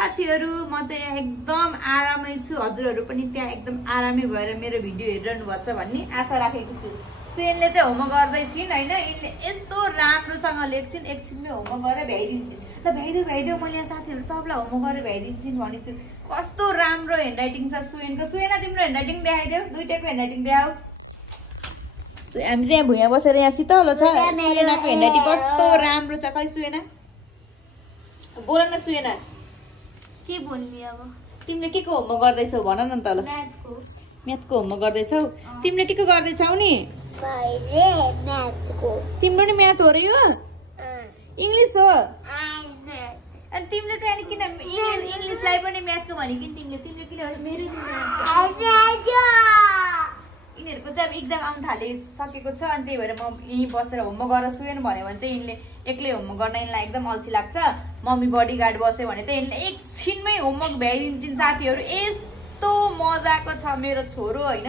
साथीहरु म चाहिँ यहाँ एकदम आरामै छु हजुरहरु पनि त्यहाँ एकदम आरामै भएर मेरो भिडियो हेरिरहनु भएको छ भन्ने आशा राखेको छु सुयनले चाहिँ होमवर्क गर्दै छिन् हैन इनले यस्तो राम्रोसँग लेख्छिन् एकछिनमै होमवर्क गरेर भ्याइदिन्छिन् ल भ्याइदेऊ मैले यहाँ साथीहरु सबलाई होमवर्क गरेर भ्याइदिन्छिन् भनेछु कस्तो राम्रो ह्यान्डराइटिङ छ सुयनको सुयना तिम्रो ह्यान्डराइटिङ देखाइदेऊ दुईटैको ह्यान्डराइटिङ देखाऊ हामी चाहिँ यहाँ भुइँ बसेर यहाँ शीतलो छ सुयनाको ह्यान्डराइटिङ कस्तो राम्रो छ खै सुयना बोल न सुयना के बोल्ने अब तिमीले के को होमवर्क गर्दैछौ भन न त ल म्याथको होमवर्क गर्दैछौ तिमीले के को गर्दैछौ नि मैले म्याथको तिम्रो नि म्याथ हो र यो इंग्लिश हो अनि तिमीले चाहिँ अनि किन इंग्लिशलाई पनि म्याथको भने किन तिमीले किन मेरो यिनीहरुको चाहिँ अब एक्जाम आउन थालिसकेको छ अनि त्यही भएर म यही बसेर होमवर्क गरेर सुएन भन्यो भने चाहिँ यिनले एक्लै होमवर्क गर्न यिनलाई एकदम अल्छी लाग्छ मम्मी बडीगार्ड बस्यो भने चाहिँ यिनले एकछिनमै होमवर्क भ्याइदिन्छन् साथीहरु यस्तो मजाको छ मेरो छोरो हैन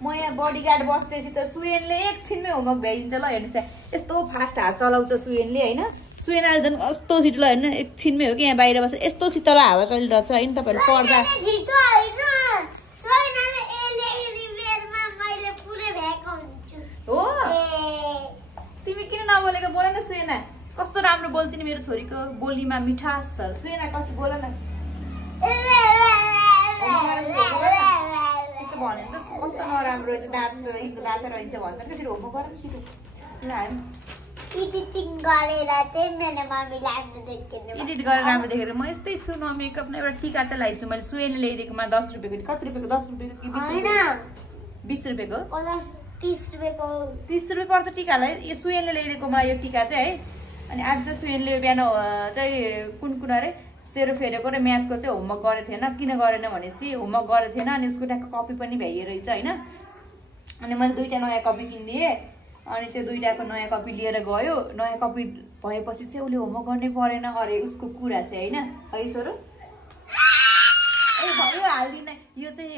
म यहाँ बडीगार्ड बस्दैछु त सुयनले एकछिनमै होमवर्क भ्याइदिन्छ ल हेर्नुस् यस्तो फास्ट हात चलाउँछ सुयनले हैन सुयन आज झन् कस्तो शीतल हैन एकछिनमै हो कि यहाँ बाहिर बसेर यस्तो शीतल हावा चलिरहेछ हैन तपाईहरु पढ्दा हो तिमी किन नबोलेको बोल न सुयना कस्तो राम्रो बोल्छ नि मेरो छोरीको बोलीमा मिठास छ सुयना कस्तो बोल न यस्तो भने त कस्तो नराम्रो छ दाँत रहन्छ भन्छ त्यसरी होमवर्क गर न छिटो एडिटिङ गरेर चाहिँ मैले मम्मीलाई राम्रो देखेन एडिट गरेर राम्रो देखेर म यस्तै छु न मेकअप न एउटा टीका चाहिँ लगाइछु मैले सुयनले ल्याइदिएकोमा 10 रुपैयाँको कति रुपैयाँको 10 रुपैयाँको कि 20 रुपैयाँको 30 रुपैयाँको 30 रुपैयाँ पर्छ टीकालाई यो सुयनले ल्याइदिएको मलाई यो टीका चाहिँ है अनि आज चाहिँ सुयनले बिहान चाहिँ कुन अरे सेरो फेरेको र म्याथको चाहिँ होमवर्क गरेको थिएन किन गरेन भनेपछि होमवर्क गरेको थिएन अनि उसको ट्याक्क कपी पनि भ्याइए रहेछ हैन अनि मैले दुईटा नयाँ कपी किनिदिएँ अनि त्यो दुईटाको नयाँ कपी लिएर गयो नयाँ कपी भएपछि चाहिँ उसले होमवर्क गर्नै परेन अरे उसको कुरा चाहिँ हैन है छोरो ए भयो हाल्दिन यो चाहिँ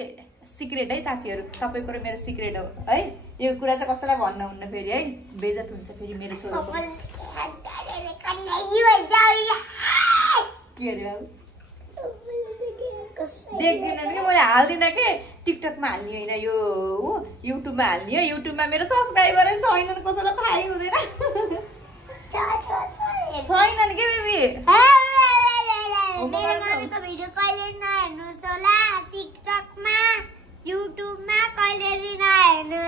सिक्रेट है साथीहरु तपाईको र मेरो सिक्रेट हो है यो कुरा चाहिँ कसैलाई भन्न हुन्न फेरि है बेइज्जत हुन्छ फेरि मेरो छोराको के अरे बाबु देख्दिन कि मैले हाल्दिन के टिकटकमा हाल्ने हैन यो युट्युबमा हाल्ने हो युट्युबमा मेरो सब्स्क्राइबरै छैनन् कसैलाई थाहै हुँदैन छैनन् के बेबी मेरो मम्मीको भिडियो कहिले नहेर्नुस् होला टिकटकमा युट्युबमा कहिले नहेर्नु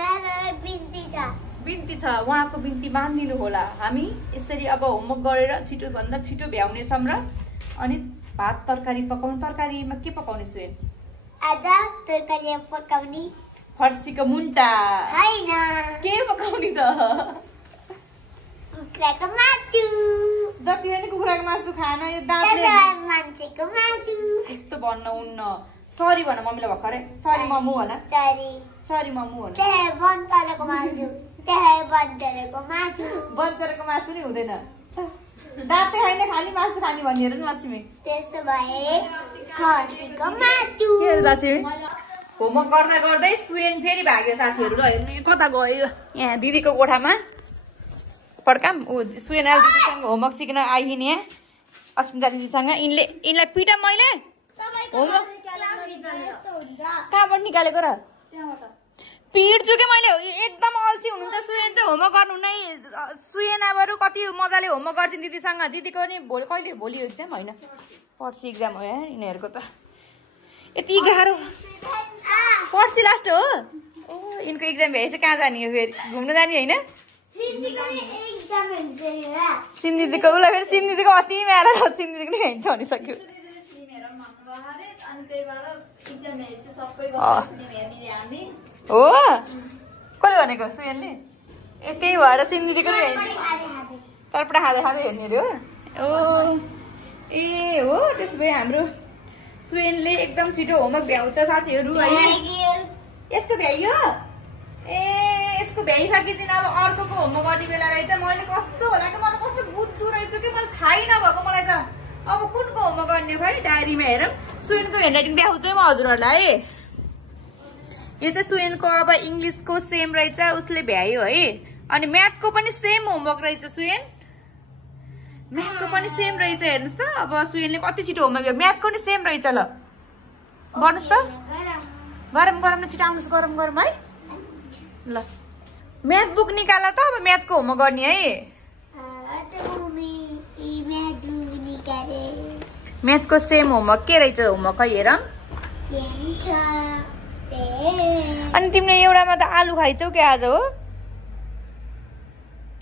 बिन्ती छ उहाँको बिन्ती मानिदिनु होला हामी यसरी अब होमवर्क गरेर छिटो भन्दा छिटो भ्याउने छौं र अनि भात तरकारी पकाउनु तरकारीमा के पकाउने सुयन आज तरकारी पकाउने फर्सीको मुन्टा हैन के पकाउने त कुखुराको मासु जति पनि कुखुराको मासु खान यो दाँतले मान्छेको मासु यस्तो भन्न हुन्न सरी भन मम्मीलाई भर्खरै सरी मम्मु भन सरी मम्मु भन बन्तरको मासु बन्चरको मासु नि हुँदैन दाँते खाइन खाली मासु खाने भन्ने हेर न लक्ष्मी त्यसो भए खसीको मासु के लक्ष्मी होमवर्क गर्दा गर्दै सुयन फेरि भाग्यो साथीहरु ल हेर्नु कता गयो यहाँ दिदीको कोठामा पड्काम सुयन आल दिदीसँग होमवर्क सिक्न आइहिन् यहाँ अस्मिता दिदीसँग इनलाई पिटा मैले होमवर्क कहाँबाट निकालेको र पिट्छु के मैले एकदम अल्छी हुनुहुन्छ सुयन चाहिँ होमवर्क गर्नु नै सुयन अबरु कति मजाले होमवर्क गर्छिन् दिदीसँग दिदीको नि भोलि एक्जाम हैन पर्सि एक्जाम हो यार यिनीहरुको त यति गाह्रो पर्सि लास्ट हो ओ इनको एक्जाम भएपछि कहाँ जाने हो फेरि घुम्न जाने हैन सिन्दिदीको उसलाई फेरि सिन्दिदीको अति मेला सिन्दिदीको नि भइन्छ भनिसक्यो हो कसले भनेको सुयनले त्यही भएर सिन्दिदीको नि चटपटा खाँदै हेर्ने रे हो ए हो त्यसो भए हाम्रो सुयनले एकदम छिटो होमवर्क भ्याउँछ साथीहरु हैन यसको भ्याइयो ए यसको भ्याइसकेपछि अब अर्कोको होमवर्क गर्ने बेला रहेछ मैले कस्तो होला कि मलाई कस्तो बुद्धु रहेछु कि मलाई थाहै नभएको मलाई त अब कुनको होमवर्क गर्ने भाइ डायरीमा हेरौँ सुयनको ह्यान्डराइटिङ देखाउँछु म हजुरहरुलाई यो चाहिँ सुयनको अब इंग्लिशको सेम रहेछ उसले भ्यायो है अनि म्याथको पनि सेम होमवर्क रहेछ सुयन म्याथको पनि सेम रहेछ हेर्नुहोस् त। अब सुयनले कति छिटो होमवर्क गर्यो। म्याथको नि सेम रहेछ। ल गर्नुहोस् त। गरम गरम न छिटो आउनुहोस्। गरम गरम है। ल म्याथ बुक निकाल त। अब म्याथको होमवर्क गर्ने है। म्याथको सेम होमवर्क के रहेछ होमवर्क है हेर। अनि तिमीले एउटामा त आलु खाइछौ के आज हो?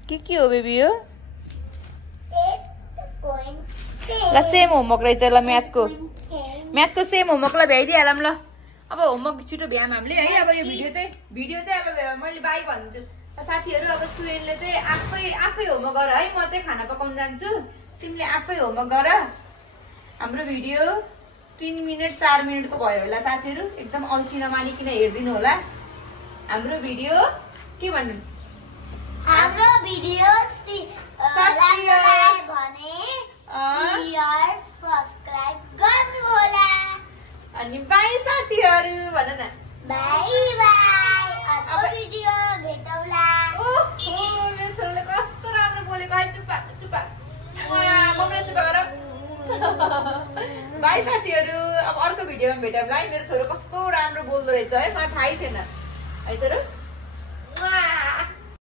के हो बेबी यो? ल सेम होमवर्क रहेछ। ल म्याथको सेम होमवर्कलाई भ्याइदिइहालौँ। ल अब होमवर्क छिटो भ्याम हामीले है। अब यो भिडियो चाहिँ अब मैले बाई भन्छु साथीहरू। अब सुयनले चाहिँ आफै होमवर्क गर है। म चाहिँ खाना पकाउन जान्छु। तिमीले आफै होमवर्क गर। हाम्रो भिडियो 3 मिनट 4 मिनटको भयो होला साथीहरू। एकदम अल्छी नमानिकन हेरिदिनु होला हाम्रो भिडियो। के भन्नु? हाम्रो भिडियो भने शेयर सब्स्क्राइब गर्नु होला। अनि बाई साथीहरू भन न। By by. अर्को भिडियो भेटौला। ओहो मेरो छोराले कस्तो राम्रो बोलेको है। चुपा चुपा मम्मीले चुपा गर। बाई साथीहरू। अब अर्को भिडियोमा भेटौँला है। मेरो छोरो कस्तो राम्रो बोल्दो रहेछ है। मलाई थाहै थिएन है छोरो।